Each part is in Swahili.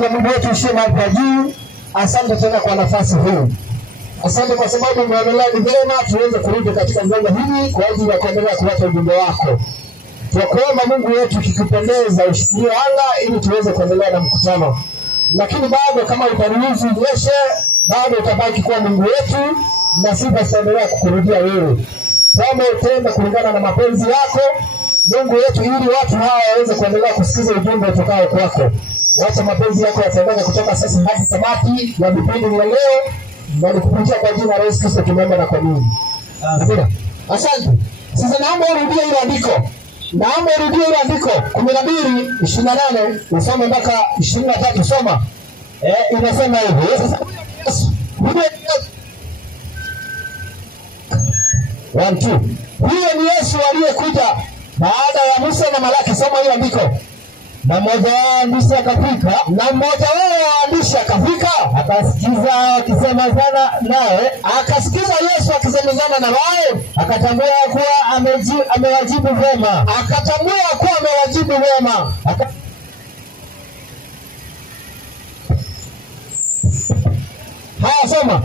za Mungu wetu ushie mahali pa juu. Asante tena kwa nafasi hii. Asante kwa sababu umeendelea ni vyema tuweze kurudi katika mjanga hili kwa ajili ya kuendelea kuleta ujumbe wako. Tunakuomba Mungu wetu kikupendeza ushikilie anga ili tuweze kuendelea na mkutano. Lakini bado kama utaruhusu nyeshe, bado utabaki kuwa Mungu wetu na sifa zitaendelea kukurudia wewe. Kama utenda kulingana na mapenzi yako Mungu wetu ili watu hawa waweze kuendelea kusikiza ujumbe utokao kwako. Wacha mapenzi yako yatendeke kutoka sasa hadi tamati ya vipindi vya leo. Na nikupitia kwa jina la Yesu Kristo tumeomba na kuamini. Amina. Asante. Sasa naomba urudie ile andiko. Naomba urudie ile andiko 12:28 usome mpaka 23 soma. Inasema hivi. Sasa 1 2. Huyo ni Yesu aliyekuja baada ya Musa na Malaki. Soma ile andiko. Na mmoja wao waandishi akafika, akasikiza akisemezana naye, akasikiza Yesu akisemezana na wao, akatambua kuwa amewajibu vema. Haya soma.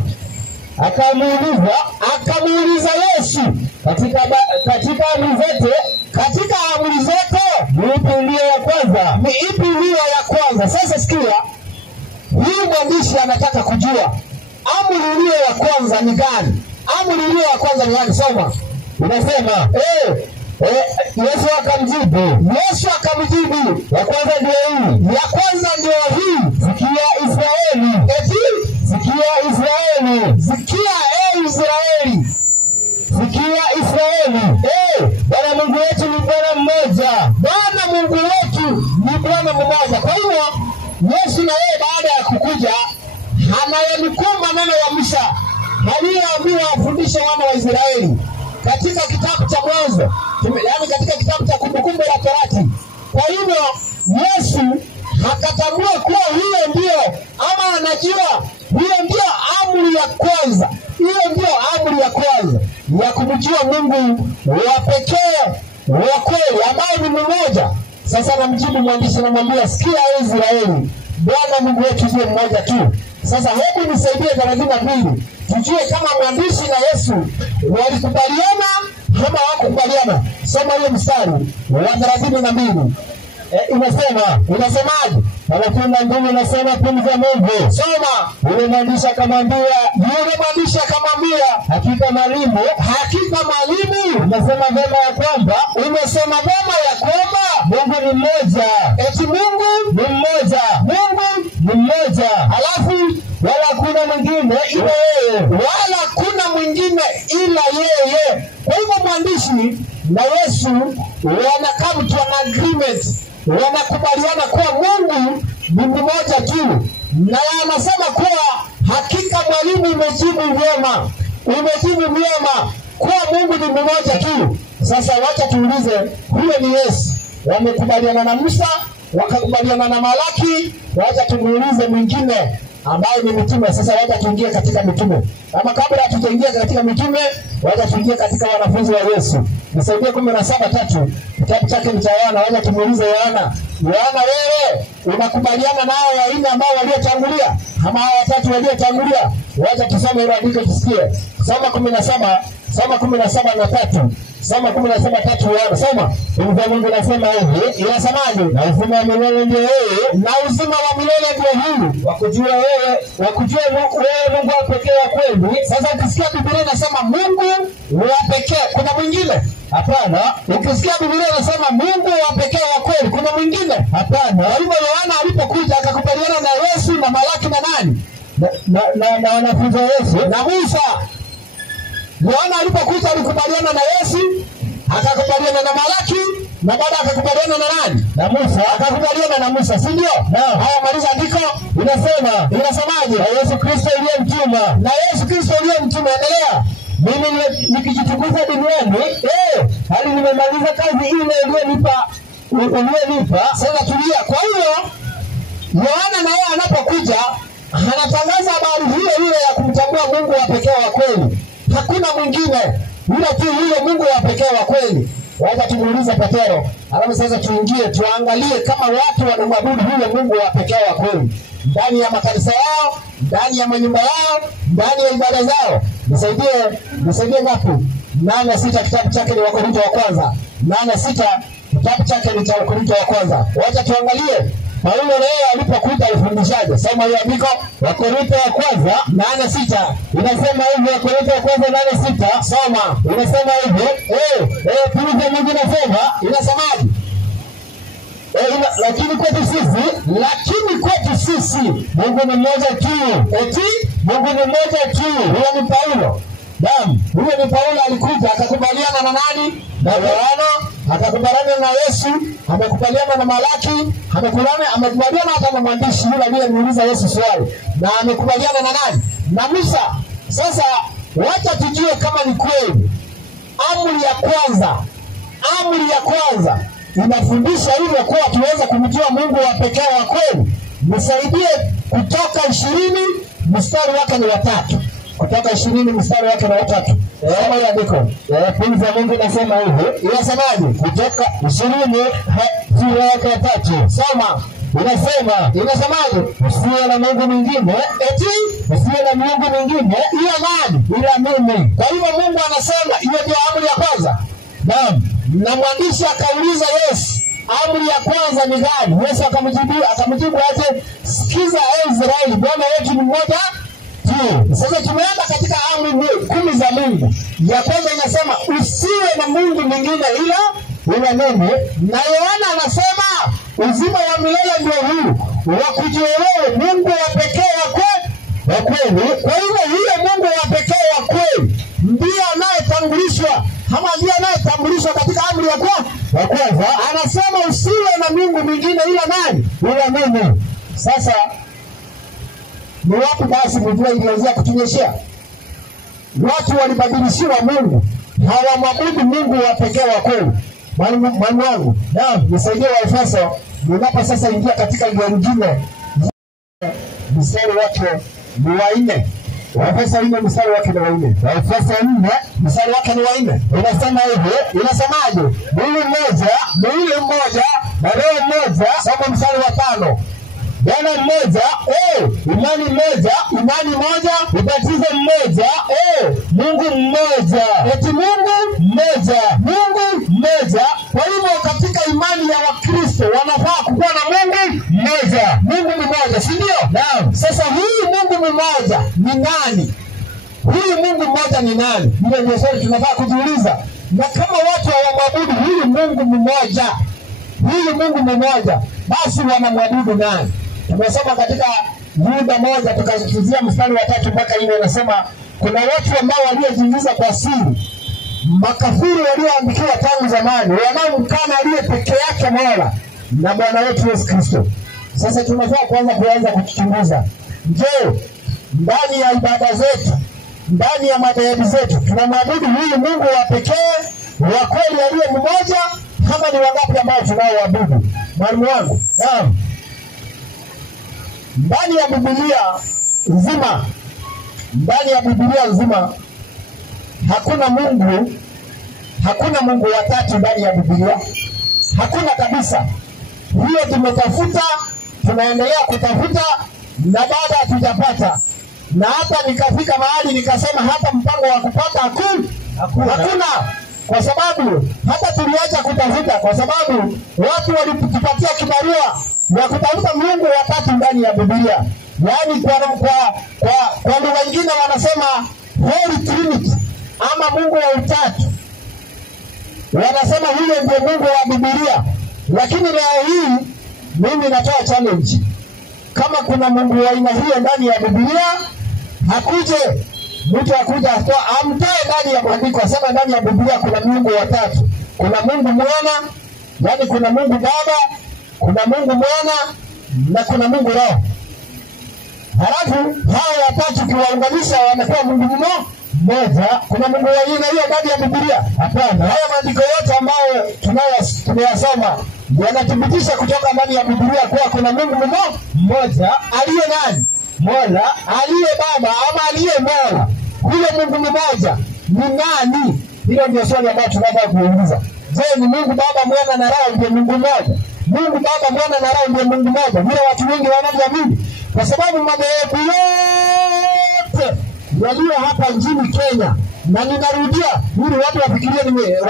Akamuuliza Yesu katika amri zote ni ipi iliyo ya kwanza? Sasa sikia, huyu mwandishi anataka kujua amri iliyo ya kwanza ni gani? Soma. Inasema Yesu akamjibu, ya kwanza ndio hii, sikia Israeli. Bwana Mungu wetu ni Bwana mmoja. Kwa hiyo Yesu na yeye baada ya kukuja anayenukuu maneno ya Musa aliyoambiwa afundishe wana wa Israeli katika kitabu cha Mwanzo, yaani katika kitabu cha Kumbukumbu la Torati. Kwa hivyo Yesu akatambua kuwa hiyo ndio, ama anajua hiyo ndio amri ya kwanza. Ya kumjua Mungu wa pekee wa kweli ambaye ni mmoja. Sasa namjibu mwandishi na mwambia, sikia Israeli, Bwana Mungu wetu ndiye mmoja tu. Sasa hebu nisaidie 32 tujue kama mwandishi na Yesu walikubaliana ama hawakubaliana. Soma hiyo mstari wa 32. Inasemaje? Anapenda nguvu nasema pumzi ya Mungu. Soma. Yule mwandishi akamwambia, hakika mwalimu, umesema vema ya kwamba Mungu ni mmoja. Eti Mungu ni mmoja. Alafu wala kuna mwingine ila yeye. Kwa hivyo mwandishi na Yesu wanakaa mtu wana agreement, wanakubaliana kuwa Mungu ni mmoja tu. Na anasema kuwa hakika mwalimu umejibu vyema kuwa Mungu ni mmoja tu. Sasa wacha tuulize, huyo ni Yesu. Wamekubaliana na Musa, wakakubaliana na Malaki, wacha tumuulize mwingine ambaye ni mitume. Sasa wacha tuingie katika mitume. Ama kabla hatujaingia katika mitume, wacha tuingie katika wanafunzi wa Yesu. Nisaidie 17:3. Kitabu chake ni cha Yohana. Wacha tumuulize Yohana, wewe unakubaliana nao wengine ambao waliotangulia ama hao watatu waliotangulia? Wacha tusome ile andiko tusikie. Soma 17 na 3. Soma 17:3 Yohana. Soma. Mungu anasema hivi, inasemaje? Na uzima wa milele ndio huu, wakujua wewe Mungu wa pekee wa kweli. Sasa ukisikia Biblia inasema Mungu wa pekee, kuna mwingine? Hapana. Ukisikia Biblia inasema Mungu wa pekee wa kweli, kuna mwingine? Hapana. Kwa hivyo Yohana alipokuja akakubaliana na Yesu na Malaki na nani? Na wanafunzi wa Yesu na Musa. Yohana alipokuja alikubaliana na Yesu, akakubaliana na Malaki, na baada akakubaliana na nani? Na Musa. Akakubaliana na Musa, si ndio? Haya, maliza andiko. Inasemaje? Na Yesu Kristo aliyemtuma. Endelea. Mimi nikijitukuza duniani, hali nimemaliza kazi ile uliyonipa. Sasa tulia. Kwa hiyo Yohana na yeye anapokuja anatangaza habari hiyo ya kumtambua Mungu wa pekee wa kweli. Hakuna mwingine, yule tu yule Mungu wa pekee wa kweli. Wacha tumuulize Petero Alafu sasa tuingie tuangalie kama watu wanamwabudu huyo Mungu wa pekee wa kweli ndani ya makanisa yao, ndani ya manyumba yao, ndani ya ibada zao. Nisaidie ngapi? 8:6 kitabu chake ni Wakorintho wa kwanza. 8:6 kitabu chake ni cha Wakorintho wa kwanza. Wacha tuangalie Paulo leo alipokuja alifundishaje. Soma hiyo andiko, Wakorintho wa kwanza 8:6. Inasema hivi, Wakorintho wa kwanza 8:6. Soma. Inasema hivi, tulize Mungu nasema, inasemaje? Lakini kwetu sisi Mungu ni mmoja tu. Mungu ni mmoja tu. Huyo ni Paulo. Huyo ni Paulo alikuja akakubaliana na nani? Na Yohana, akakubaliana na Yesu, amekubaliana na Malaki, amekubaliana hata na mwandishi yule aliyeniuliza Yesu swali. Na amekubaliana na nani? Na Musa. Sasa wacha tujue kama ni kweli. Amri ya kwanza inafundisha hivyo kuwa tuweze kumjua Mungu wa pekee wa kweli. Nisaidie Kutoka 20 mstari wake ni 3. Kutoka 20 mstari wake ni 3. Soma hiyo andiko. Funza Mungu nasema hivi. Inasemaje? Kutoka 20 mstari wake 3. Soma. Inasemaje? Usiwe na Mungu mwingine. Usiwe na Mungu mwingine ila nani? Ila mimi. Kwa hivyo Mungu anasema hiyo ndio amri ya kwanza. Na mwandishi akauliza Yesu, amri ya kwanza ni gani? Yesu akamjibu aje, sikiza Israeli, Bwana wetu ni mmoja tu. Sasa tumeenda katika amri 10 za Mungu. Ya kwanza inasema usiwe na Mungu mwingine ila mimi. Na Yohana anasema uzima wa milele ndio huu, wa kujua wewe Mungu wa pekee wa kweli. Kwa hivyo yule Mungu wa pekee wa kweli ndiye anayetambulishwa, ama ndiye anayetambulishwa katika amri ya kwanza. Anasema usiwe na Mungu mwingine ila nani? Ila mimi. Sasa ni wapi basi mvua ilianza kutunyeshea? Watu walibadilishiwa Mungu, hawamwabudu Mungu wa pekee wa kweli. Mwalimu wangu, nisaidie Waefeso, ninapo sasa ingia katika ile nyingine mstari wake ni 4. Waefeso 4 mstari wake ni 4. Waefeso 4 mstari wake ni 4. Inasema hivi, inasemaje? Mwili mmoja, na roho moja. Soma mstari wa 5. Bwana mmoja, imani moja, ubatizo mmoja, Mungu mmoja. Mungu mmoja. Kwa hivyo katika imani ya Wakristo wanafaa kuwa na Mungu mmoja. Mungu mmoja, si ndio? Naam. Sasa huyu Mungu mmoja ni nani? Huyu Mungu mmoja ni nani? Hilo ndio swali tunafaa kujiuliza. Na kama watu hawamwabudu huyu Mungu mmoja, basi wanamwabudu nani? Tumesoma katika Yuda 1 tukazungumzia mstari wa 3 mpaka 4. Anasema kuna watu ambao waliojiingiza kwa siri, makafiri walioandikiwa tangu zamani, wanaomkana aliye peke yake Mola na Bwana wetu Yesu Kristo. Sasa tunafaa kuanza kuchunguza. Je, ndani ya ibada zetu, ndani ya madhehebu zetu tunamwabudu huyu Mungu wa pekee wa kweli aliye mmoja, kama ni wangapi ambao tunaoabudu? Mwalimu wangu, naam. Ndani ya Biblia nzima hakuna Mungu wa tatu ndani ya Biblia. Hakuna kabisa. Hiyo tumetafuta, tunaendelea kutafuta na baada hatujapata. Na hata nikafika mahali nikasema hata mpango wa kupata hakuna. Kwa sababu hata tuliacha kutafuta kwa sababu watu walitupatia kibarua ya kutafuta Mungu wa tatu ndani ya Biblia. Yaani kwa lugha nyingine wanasema Holy Trinity ama Mungu wa utatu. Wanasema huyo ndio Mungu wa Biblia. Lakini leo hii mimi natoa challenge. Kama kuna Mungu wa aina hiyo ndani ya Biblia, hakuje mtu akuja amtoe ndani ya maandiko, asema ndani ya Biblia kuna Mungu wa tatu. Kuna Mungu Mwana, yani kuna Mungu Baba, kuna Mungu Mwana na kuna Mungu Roho. Halafu hao watatu kiwaunganisha wanakuwa Mungu mmoja. Kuna Mungu wa aina hiyo ndani ya Biblia? Hapana. Haya maandiko yote ambayo tunayasoma yanathibitisha kutoka ndani ya Biblia kuwa kuna Mungu mmoja aliye nani? Mola, aliye Baba ama aliye Mola. Huyo Mungu mmoja ni nani? Hilo ndio swali ambalo tunataka kuuliza. Je, ni Mungu Baba, Mwana na Roho ndiye Mungu mmoja? Mungu Baba, Mwana na Roho ndiye Mungu mmoja. Vile watu wengi wanavyoamini. Kwa sababu madhehebu yote yaliyo hapa nchini Kenya, na ninarudia ili watu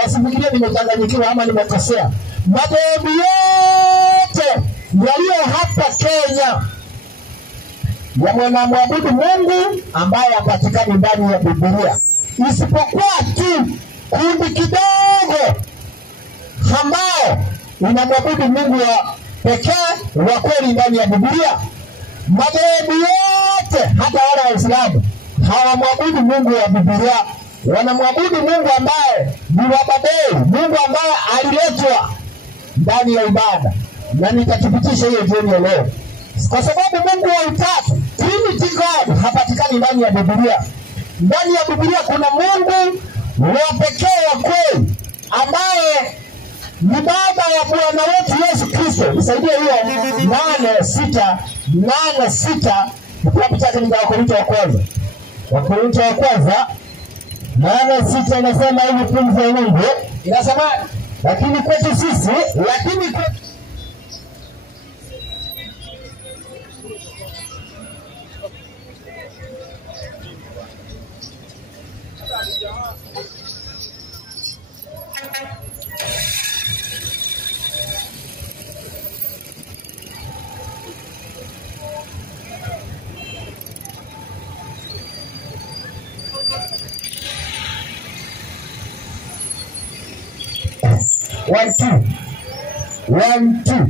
wasifikirie nimechanganyikiwa ama nimekosea. Madhehebu yote yaliyo hapa Kenya wanamwabudu Mungu ambaye hapatikani ndani ya Biblia, isipokuwa tu kundi kidogo ambao inamwabudu Mungu wa pekee wa kweli ndani ya Biblia. Madhehebu yote, hata wale Waislamu, hawamwabudu Mungu wa Biblia, wanamwabudu Mungu ambaye ni wa Babeli, Mungu ambaye aliletwa ndani ya ibada. Na nitathibitisha hiyo jioni ya leo. Kwa sababu Mungu wa Utatu, Trinity God, hapatikani ndani ya Biblia. Ndani ya Biblia kuna Mungu wa pekee wa kweli ambaye ni Baba wa Bwana wetu Yesu Kristo. Nisaidie hiyo 8:6 kitabu chake ni Wakorintho wa kwanza. Wakorintho wa kwanza 8:6 inasema hivi, pumzi ya Mungu inasema, lakini kwetu sisi, One, two.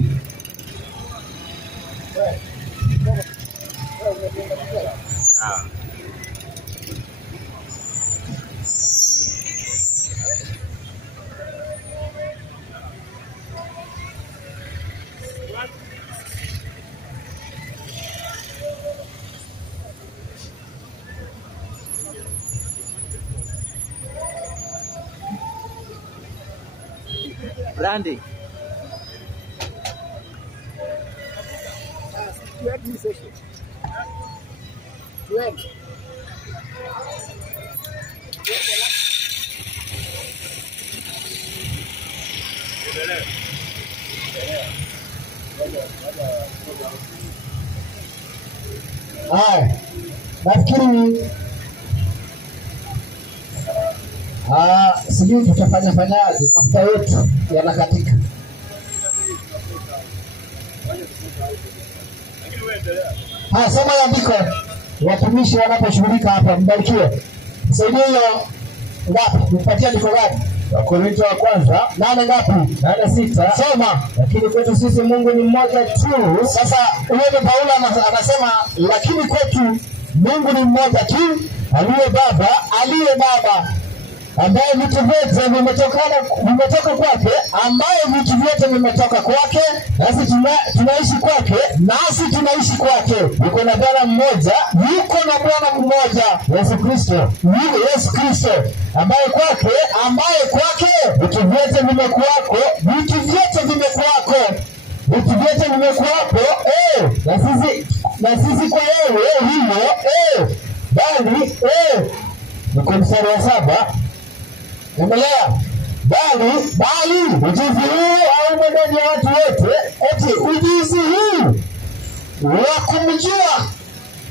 Randy. Nafikiri sijui tutafanyaje, mafuta yetu yanakatika. Soma andiko, watumishi wanaposhughulika hapa, mbarikiwe. Saidia hiyo ngapi? Nipatie andiko ngapi? Wakorintho wa kwanza 8 ngapi? 8:6. Soma. Lakini kwetu sisi Mungu ni mmoja tu. Sasa huyo Paulo anasema lakini kwetu Mungu ni mmoja tu, aliye Baba ambaye vitu vyote vimetoka kwake, ambaye vitu vyote vimetoka kwake, nasi tunaishi kwake. Yuko na Bwana mmoja, Yesu Kristo, ambaye kwake vitu vyote vimekuwako, na sisi kwa yeye hivyo, bali niko mstari wa 7. Endelea. Bali ujuzi huu au ndani ya watu wote, eti ujuzi huu wa kumjua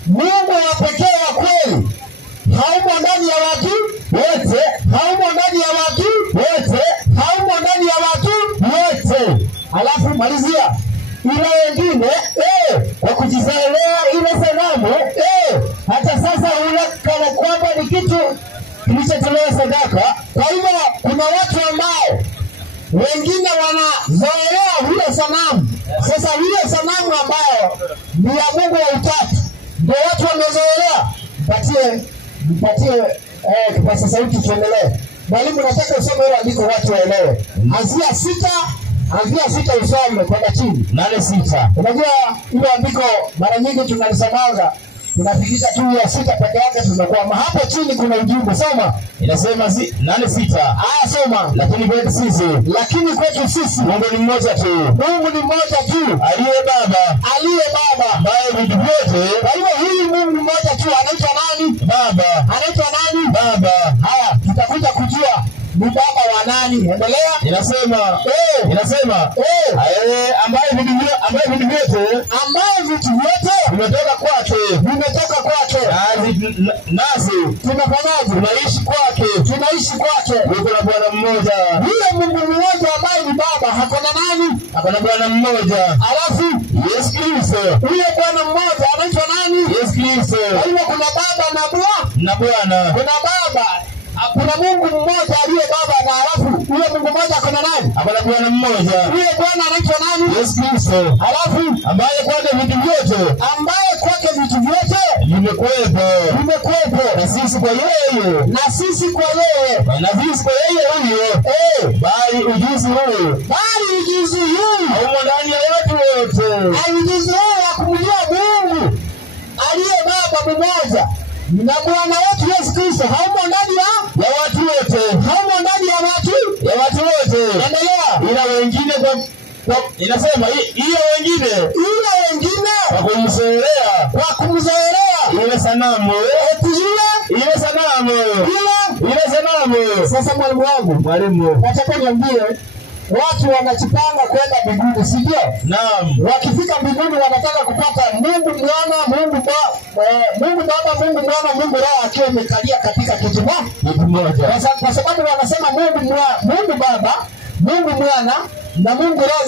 Mungu wa pekee wa kweli haumo ndani ya watu wote, Alafu malizia ila wengine kwa kujizalea ile sanamu hata sasa kana kwamba ni kitu kilichotolewa sadaka. Kwa hivyo kuna watu ambao wengine wanazoelea ile sanamu. Sasa ile sanamu ambayo ni ya Mungu wa Utatu ndio watu wamezoelea. Mpatie kipasa sauti tuendelee. Mwalimu, nataka usome ile andiko watu waelewe. Anzia 6 usome kwenda chini. 8:6. Unajua ile andiko mara nyingi tunalisomanga tunafikisha tu ya 6 peke yake tunakuwa hapo chini kuna ujumbe. Soma. Inasema 8:6. Soma. Lakini kwetu sisi Mungu ni mmoja tu. Aliye Baba ambaye vitu vyote. Kwa hiyo huyu Mungu mmoja tu anaitwa nani? Baba. Haya, tutakuja kujua ni Baba wa nani. nani? Endelea. Inasema ambaye vitu vyote vimetoka kwake. Nasi Tunafanyaje? tunaishi kwake. Yuko na Bwana mmoja. Yule Mungu mmoja ambaye ni Baba, hakuna nani? Hakuna Bwana mmoja. Alafu Yesu Kristo. yule Bwana mmoja anaitwa nani? Yesu Kristo. Kwa hiyo kuna Baba na Bwana. Kuna Baba, kuna Mungu mmoja aliye Baba, na alafu yule Mungu mmoja kuna nani? Hakuna Bwana mmoja. Yule Bwana anaitwa nani? Yesu Kristo. Alafu ambaye kwake vitu vyote vimekuwepo. Na sisi kwa yeye. huyo. Bali ujuzi huu haumo ndani ya watu wote. Ujuzi huu wa kumjua Mungu aliye Baba mmoja na Bwana wetu Yesu Kristo haumo ndani ya watu wote. Endelea. Ila wengine inasema ila wengine kwa kumzoelea ile sanamu. Sasa mwalimu, nataka niambie watu wanachipanga kwenda mbinguni, si ndio? Naam. Wakifika mbinguni wanataka kupata Mungu Mwana, Mungu Baba, Mungu Mwana, Mungu Roho akiwa amekalia katika kiti moja. Kwa sababu wanasema Mungu Baba, Mungu Mwana na Mungu Roho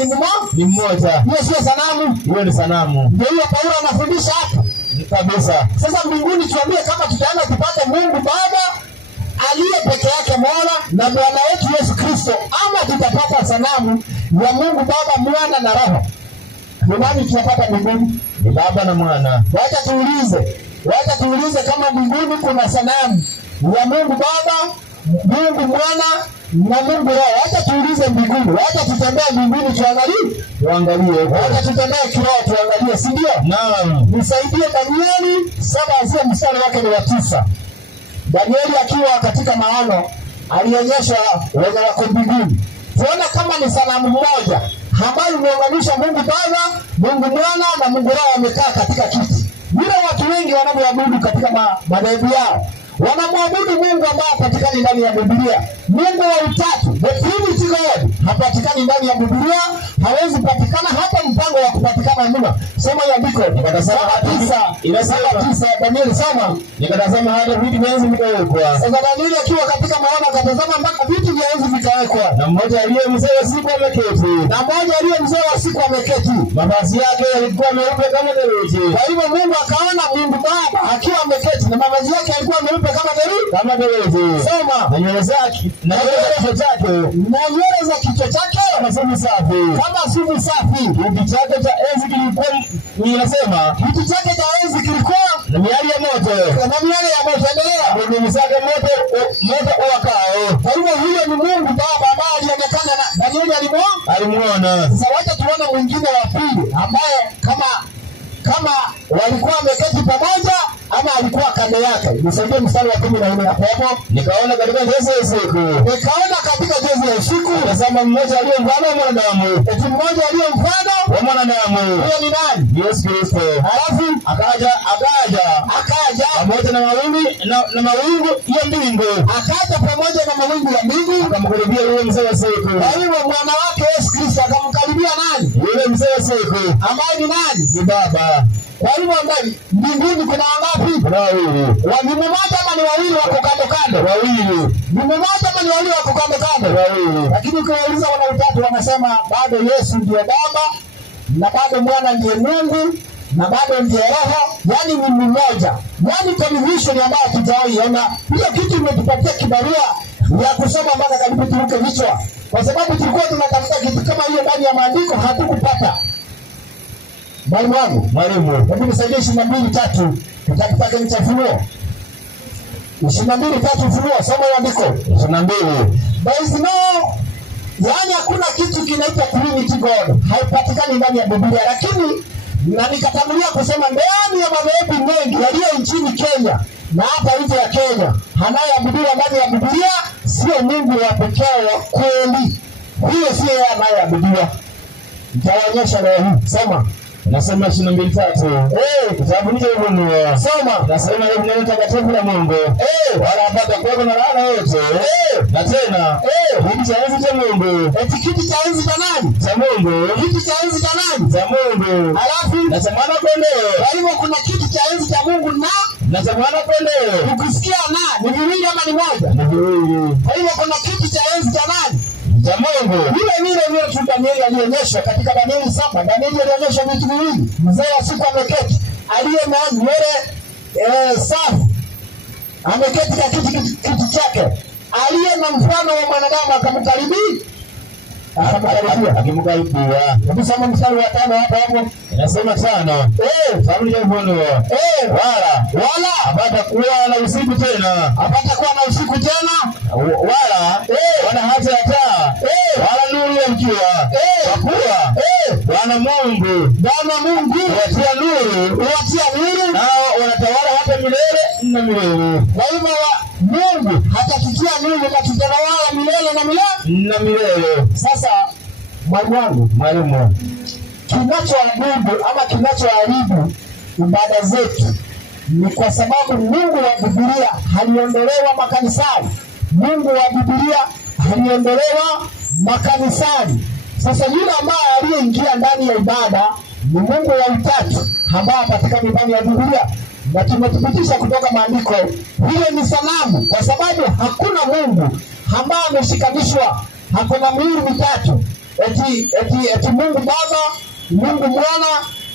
ni mmoja. Hiyo sio sanamu. Hiyo ni sanamu. Ndio hiyo Paulo anafundisha hapo. Kabisa. Sasa mbinguni tuambie kama tutaenda tupate Mungu Baba aliye peke yake Mola na Bwana wetu Yesu Kristo, ama tutapata sanamu ya Mungu Baba, Mwana na Roho. Ni nani tutapata mbinguni? Ni Baba na Mwana. Wacha tuulize kama mbinguni kuna sanamu ya Mungu Baba, Mungu Mwana na Mungu Roho. Wacha tuulize mbinguni. Wacha tutembee mbinguni tuangalie. Wacha tutembee kiroho tuangalie, si ndio? Naam. Nisaidie Danieli 7 mstari wake ni wa 9. Danieli akiwa katika maono alionyesha wenye wako mbinguni. Tuona kama ni sanamu moja ambayo imeunganisha Mungu Baba, Mungu Mwana na Mungu Roho wamekaa katika kiti. Vile watu wengi wanamwabudu katika madhehebu yao. Wanamwabudu Mungu ambaye hapatikani ndani ya Biblia. Mungu wa utatu, the Trinity God, hapatikani ndani ya Biblia, hawezi patikana hata mpango wa kupatikana nyuma. Soma andiko. Nikatazama hata 9 Danieli soma. Nikatazama hata vitu vya enzi vikawekwa. Sasa Danieli akiwa katika maono akatazama mpaka vitu vya enzi vikawekwa. Na mmoja aliye mzee wa siku ameketi. Mavazi yake yalikuwa meupe kama theluji. Kwa hivyo Mungu akaona Mungu Baba akiwa ameketi na mavazi yake yalikuwa meupe kama theluji. Soma. Na nywele zake na nywele za kichwa chake kama sufu safi. Kiti chake cha enzi kilikuwa na miali ya moto. Endelea. Mbinguni zake moto uwakao. Kwa hivyo huyo ni Mungu Baba ambaye alionekana na Danieli alimuona. Sasa wacha tuone mwingine wa pili ambaye kama walikuwa wameketi pamoja ama alikuwa kando yake. Nisaidie mstari wa 14 hapo. Nikaona katika jozi ya usiku. Tazama mmoja aliye mfano wa mwanadamu. wa mwanadamu. Huyo ni nani? Yesu Kristo. Halafu akaja pamoja na mawingu ya mbingu. Akamkaribia yule mzee wa siku. Kwa hivyo mwana wake Yesu Kristo akamkaribia nani? Yule mzee wa siku. Ambaye ni nani? Ni Baba. Kwa hivyo ndani mbinguni kuna wangapi? Kuna wawili. Ni mmoja ama ni wawili wako kando kando? Wawili. Ni mmoja ama ni wawili wako kando kando? Wawili. Lakini ukiwauliza wana utatu wanasema bado Yesu ndiye Baba na bado Mwana ndiye Mungu na bado ndiye Roho, yani ni mmoja. Yani television ambayo tutaona hiyo kitu imetupatia kibarua ya kusoma mpaka karibu turuke vichwa, kwa sababu tulikuwa tunatafuta kitu kama hiyo ndani ya maandiko hatukupata. Mwalimu, hebu nisaidie 22:3 tutakipata ni Ufunuo. 22:3 Ufunuo, soma andiko. 22. There is no, yani hakuna kitu kinaitwa Trinity God, haipatikani ndani ya Biblia. Lakini na nikatangulia kusema ndani ya madhehebu mengi yaliyo nchini Kenya na hata nje ya Kenya, anayeabudiwa ndani ya Biblia sio Mungu wa pekee wa kweli. Huyo sio yeye anayeabudiwa. Nitaonyesha leo hii. Soma Nasema 22:3. Kitabu hicho Ufunuo. Soma. Nasema neno takatifu la Mungu. Wala hapata kuwa na laana yote. Na tena kiti cha enzi cha Mungu. Kiti cha enzi cha nani? Cha Mungu. Kiti cha enzi cha nani? Cha Mungu. Alafu na cha mwana kondoo. Kwa hivyo kuna kiti cha enzi cha Mungu na cha mwana kondoo. Ukisikia ni viwili ama ni moja? Ni viwili. Kwa hivyo kuna kiti cha enzi cha nani? Cha Mungu. Vile tu Danieli alionyeshwa katika Danieli 7. Danieli alionyeshwa vitu viwili. Mzee wa siku ameketi, aliye na nywele safi, ameketi katika kiti chake, aliye na mfano wa mwanadamu akamkaribia. Akimkaribia. Hebu soma mstari wa 5 hapo. Inasema 5. Kitabu cha Ufunuo. Wala hapata kuwa na usiku tena. Hapata kuwa na usiku tena. Wala wana hata ya taa. Wala nuru ya jua. Kwa kuwa Bwana Mungu huwatia nuru, nao wanatawala hata milele na milele. Kwa hivyo Mungu hatatutia nuru na tutawala milele na milele. Sasa mwalimu, kinachoabudu ama kinachoharibu ibada zetu ni kwa sababu Mungu wa Biblia haliondolewa makanisani. Mungu wa Biblia haliondolewa makanisani. Sasa yule ambaye aliyeingia ndani ya ibada ni Mungu wa Utatu ambaye apatikana ndani ya Biblia, na tumethibitisha kutoka maandiko hilo ni sanamu, kwa sababu hakuna Mungu ambaye ameshikanishwa. Hakuna miili mitatu eti Mungu Baba, Mungu Mwana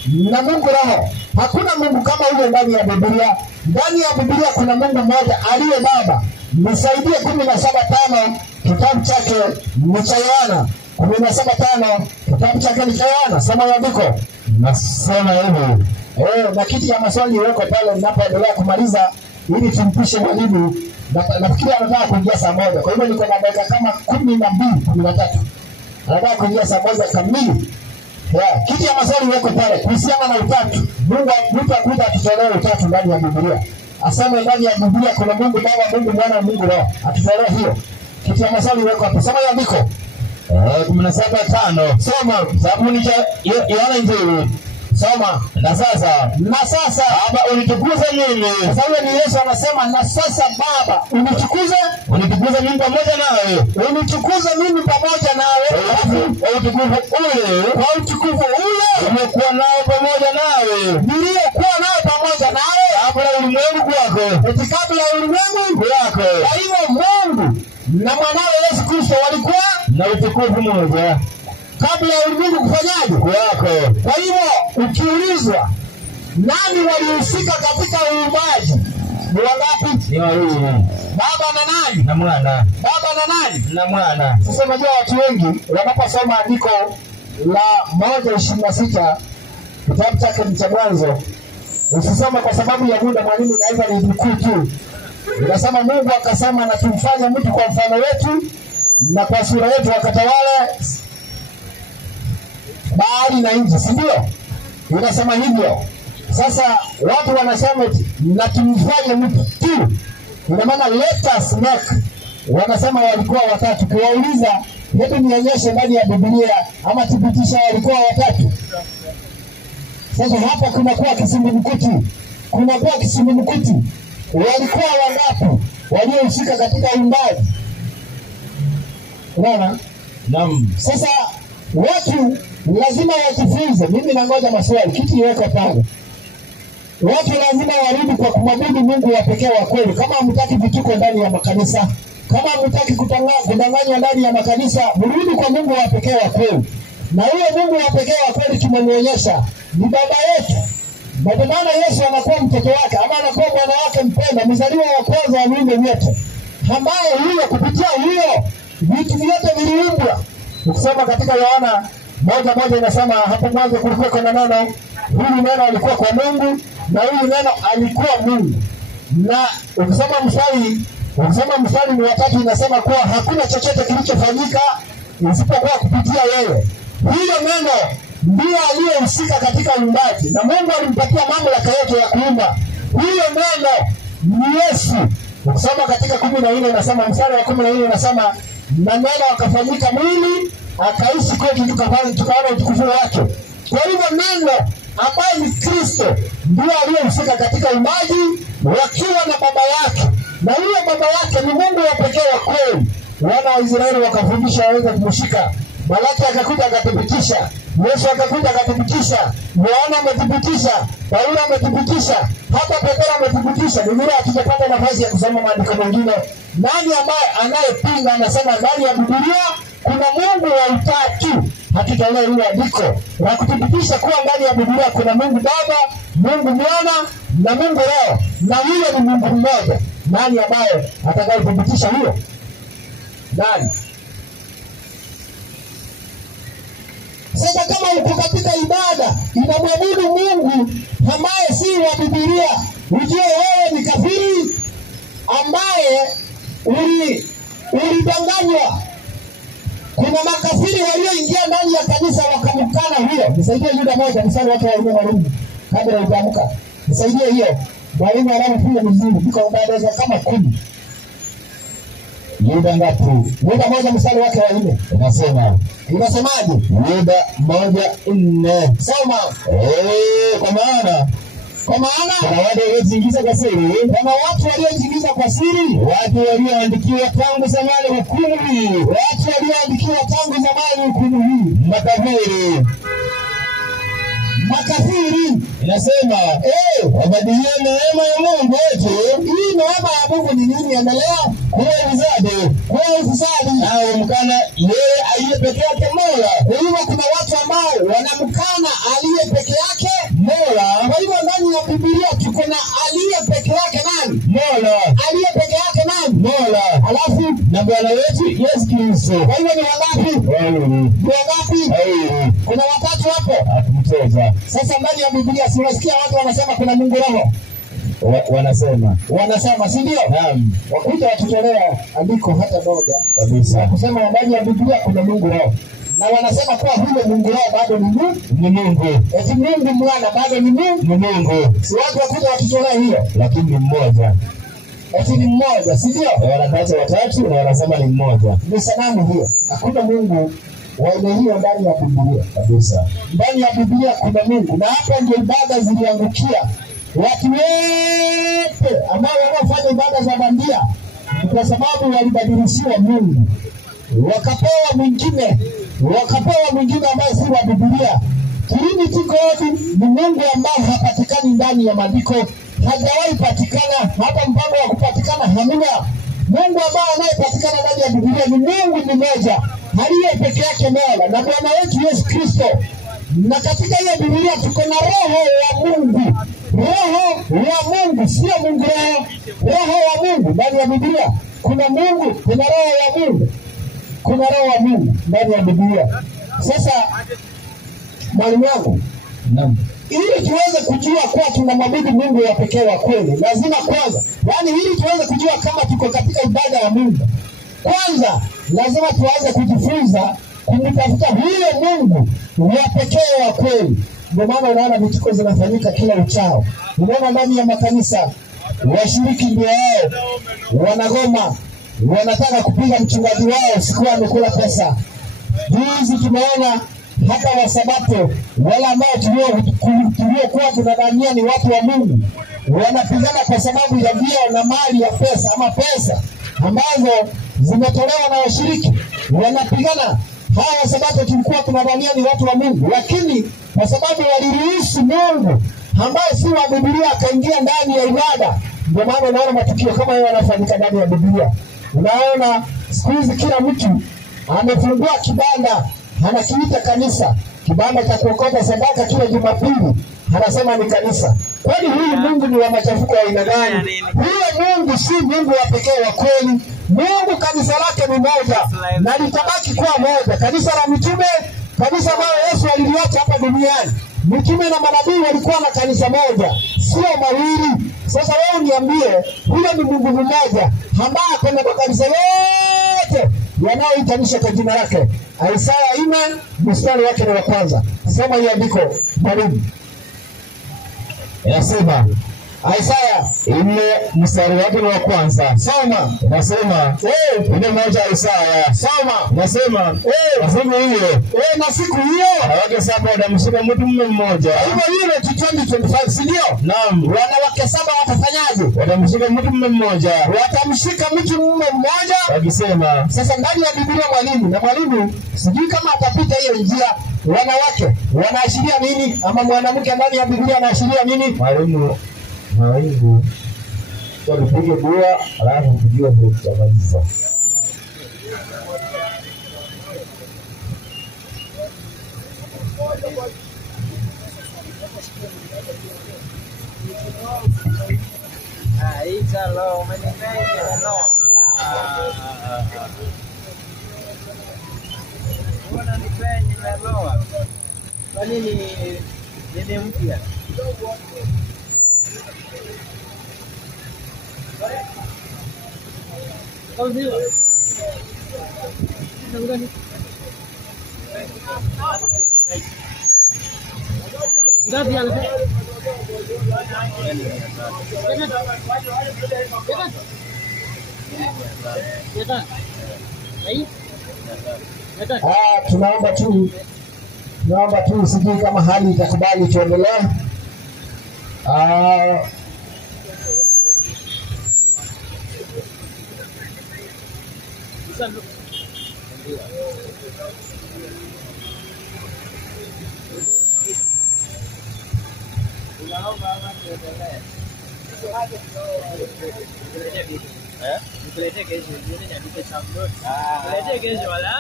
na Mungu Roho. Hakuna Mungu kama yule ndani ya Biblia. Ndani ya Biblia kuna Mungu mmoja aliye Baba. Nisaidie 17:5 kitabu chake ni cha Yohana. 17:5 kitabu chake ni cha Yohana. Soma andiko. Nasema hivi. Na kiti ya maswali yako pale ninapoendelea kumaliza ili tumpishe mwalimu. Nafikiri anataka kuingia saa 1. Kwa hivyo niko na dakika kama 12-13. Anataka kuingia saa 1 kamili. Kiti ya maswali yako pale kuhusiana na Utatu. Mungu akuja atutolee Utatu ndani ya Biblia. Asema ndani ya Biblia kuna Mungu Baba, Mungu Mwana na Mungu Roho. Atutolee hiyo. Kiti ya maswali yako hapo. Soma andiko. 17:5. Soma. Zaburi ya Yohana Injili. Soma. Na sasa Baba unitukuze mimi. Sasa huyo ni Yesu anasema, na sasa Baba unitukuze mimi pamoja nawe. Unitukuze mimi pamoja nawe. Kwa utukufu ule umekuwa nao pamoja nawe. Niliokuwa nao pamoja nawe kabla ya ulimwengu wako. Eti kabla ya ulimwengu wako. Kwa hivyo Mungu na mwanawe Yesu Kristo walikuwa na utukufu mmoja kabla ya ulimwengu kufanyaje? Wako. Kwa hivyo ukiulizwa nani walihusika katika uumbaji, ni wangapi? Ni wawili. Baba na nani? Na Mwana. Baba na nani? Na Mwana. Sasa unajua watu wengi wanaposoma andiko la 1:26 kitabu chake cha Mwanzo, usisome kwa sababu ya muda, mwalimu naweza nidukuu tu. Inasema Mungu akasema na tumfanye mtu kwa mfano wetu na kwa sura yetu wakatawale bahari na nchi, si ndio? Inasema hivyo. Sasa watu wanasema na tumfanye mtu tu. Ina maana let us make. Wanasema walikuwa watatu. Kuwauliza, hebu nionyeshe ndani ya Biblia ama thibitisha walikuwa watatu. Sasa hapa kunakuwa kisungumkuti. Walikuwa wangapi waliohusika katika uumbaji? Unaona? Naam. Sasa watu lazima wajifunze. Mimi nangoja maswali, kitu iweko pale. Watu lazima warudi kwa kumwabudu Mungu wa pekee wa kweli. Kama hamtaki vituko ndani ya makanisa, kama hamtaki kudanganywa ndani ya makanisa, mrudi kwa Mungu wa pekee wa kweli. Na huyo Mungu wa pekee wa kweli tumemwonyesha ni baba yetu. Ndio maana Yesu anakuwa mtoto wake, ama anakuwa mwana wake mpenda, mzaliwa wa kwanza wa viumbe vyote, ambaye huyo kupitia huyo vitu vyote viliumbwa. Ukisoma katika Yohana 1:1 inasema hapo mwanzo kulikuwa na neno, huyu neno alikuwa kwa Mungu na huyu neno alikuwa Mungu. Na ukisoma mstari ni watatu inasema kuwa hakuna chochote kilichofanyika isipokuwa kupitia yeye. Huyo neno ndiye aliyehusika katika uumbaji na Mungu alimpatia mamlaka yote ya kuumba. Huyo neno ni Yesu. Ukisoma katika 14 inasema, mstari wa 14 inasema, na neno akafanyika mwili akaishi kwetu tukaona utukufu wake. Kwa hivyo neno ambaye ni Kristo ndiye aliyehusika katika uumbaji wakiwa na baba yake, na huyo baba yake ni Mungu wa pekee wa kweli. Wana wa Israeli wakafundisha waweze kumshika. Malaki akakuja akathibitisha, Yesu akakuja akathibitisha, Yohana amethibitisha, Paulo amethibitisha, hata Petro amethibitisha. Biblia hatujapata nafasi ya kusoma maandiko mengine. Nani ambaye anayepinga anasema ndani ya Biblia kuna Mungu wa utatu? Hatutaelewa hilo andiko la kuthibitisha kuwa ndani ya Biblia kuna Mungu Baba, Mungu Mwana na Mungu Roho, na huyo ni Mungu mmoja. Nani ambaye atakayethibitisha hiyo? Nani? Sasa kama uko katika ibada inamwabudu Mungu ambaye si wa Biblia, ujue wewe ni kafiri ambaye ulidanganywa. Kuna makafiri walioingia ndani ya kanisa wakamkana huyo. Nisaidie Yuda moja mstari wake wa 4 mwalimu. Kabla hujaamka. Nisaidie hiyo. Mwalimu anapofunga vizuri biko baada kama 10. Yuda ngapi? Yuda moja mstari wake wa 4. Inasema. Inasemaje? Yuda 1:4. Soma. Kwa maana kuna watu waliojiingiza kwa siri, kuna watu waliojiingiza kwa siri, watu walioandikiwa tangu zamani hukumu hii, watu walioandikiwa tangu zamani hukumu hii, makafiri. Inasema wabadilie neema ya Mungu wetu. Hii neema ya Mungu ni nini? Endelea. Kuwa ufisadi au mkana yeye aliye peke yake Mola. Kwa hivyo kuna watu ambao wanamkana aliye peke yake Mola. Kwa hivyo ndani ya Biblia tuko na aliye peke yake nani? Mola. Aliye peke yake nani? Mola. Alafu na Bwana wetu Yesu Kristo. Kwa hivyo ni wangapi? Ni wangapi? Kuna watatu hapo. Atumtoza. Sasa ndani ya Biblia si unasikia watu wanasema kuna Mungu Roho. Wanasema si ndio? Naam. Wakuja watutolea andiko hata moja kabisa kusema ndani ya Biblia kuna Mungu Roho. Na wanasema kwa huyo Mungu Roho bado ni Mungu. Eti Mungu Mwana bado ni Mungu. Si watu wakuja watutolea hiyo, lakini ni mmoja. Eti ni mmoja, si ndio? Wanataja watatu na wanasema ni mmoja. Ni sanamu hiyo. Hakuna Mungu wa ile hiyo ndani ya Biblia kabisa. Ndani ya Biblia kuna Mungu, na hapa ndio ibada ziliangukia. Watu wote ambao wanaofanya ibada za bandia kwa sababu walibadilishiwa Mungu, wakapewa mwingine ambaye si wa Biblia. Trinity God ni Mungu ambaye hapatikani ndani ya maandiko, hajawahi patikana, hata mpango wa kupatikana hamuna. Mungu ambaye anayepatikana ndani ya Biblia ni Mungu mmoja aliye peke yake Mola, na Bwana wetu Yesu Kristo. Na katika hiyo Biblia tuko na Roho wa Mungu. Roho wa Mungu, sio Mungu Roho. Roho wa Mungu ndani ya Biblia. Kuna Mungu, kuna Roho wa Mungu. Kuna Roho wa Mungu ndani ya Biblia. Sasa mwalimu wangu, naam, ili tuweze kujua kuwa tunamwabudu Mungu wa pekee wa kweli, lazima kwanza, ili tuweze kujua kama tuko katika ibada ya Mungu, kwanza lazima tuanze kujifunza kumtafuta huyo Mungu wa pekee wa kweli. Ndio maana unaona vituko zinafanyika kila uchao. Unaona ndani ya makanisa washiriki ndio wao wanagoma, wanataka kupiga mchungaji wao siku amekula pesa. Hizi tumeona hata Wasabato wala ambao tuliokuwa tunadhania ni watu wa Mungu wanapigana kwa sababu ya vyeo na mali ya pesa ama pesa ambazo zimetolewa na washiriki. Wanapigana. Hawa Wasabato tulikuwa tunadhania ni watu wa Mungu, lakini kwa sababu waliruhusu Mungu ambaye si wa Biblia akaingia ndani ya ibada, ndio maana unaona matukio kama hayo yanafanyika ndani ya Biblia. Unaona siku hizi kila mtu amefungua kibanda, anakiita kanisa, kibanda cha kuokota sadaka kila Jumapili, anasema ni kanisa. Kwani huyu Mungu ni wa machafuko ya aina gani? Huyo Mungu si Mungu wa pekee wa kweli. Mungu kanisa lake ni moja na litabaki kuwa moja. Kanisa la mitume, kanisa ambalo Yesu aliliacha hapa duniani. Mitume na manabii walikuwa na kanisa moja, sio mawili. Sasa wewe niambie, huyo ni Mungu mmoja ambaye kuna makanisa yote yanayoitanisha kwa jina lake. Isaya 4 mstari wake wa 1. Soma hiyo andiko mwalimu. Inasema Isaya 4 mstari wake wa kwanza. soma. Nasema 4:1 Isaya. Soma. Nasema na siku hiyo Na siku hiyo wanawake 7 watamshika mtu mume mmoja. hivyo yule 2025 si ndio? Naam, Wanawake 7 watafanyaje? watamshika mtu mume mmoja Watamshika mtu mume mmoja. wakisema. Sasa ndani ya Biblia mwalimu, na mwalimu sijui kama atapita hiyo njia, wanawake wanaashiria nini, ama mwanamke ndani ya Biblia anaashiria nini? Mwalimu, mawingu tupige dua alafu tujue ndio tutamaliza. Hello, my name is hello. Mbona nipenye nimeloa? Kwa nini nini mpya? Kauziwa. Ngapi anasema? Tunaomba tu sijui kama hali itakubali tuendelee. Nikuletee kesho, niandike chakula. Niletee kesho wala.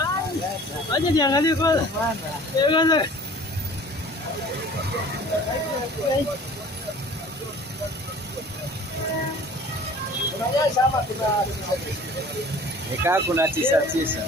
Aje niangalie kwanza. Kwanza. Nikaa kuna 99.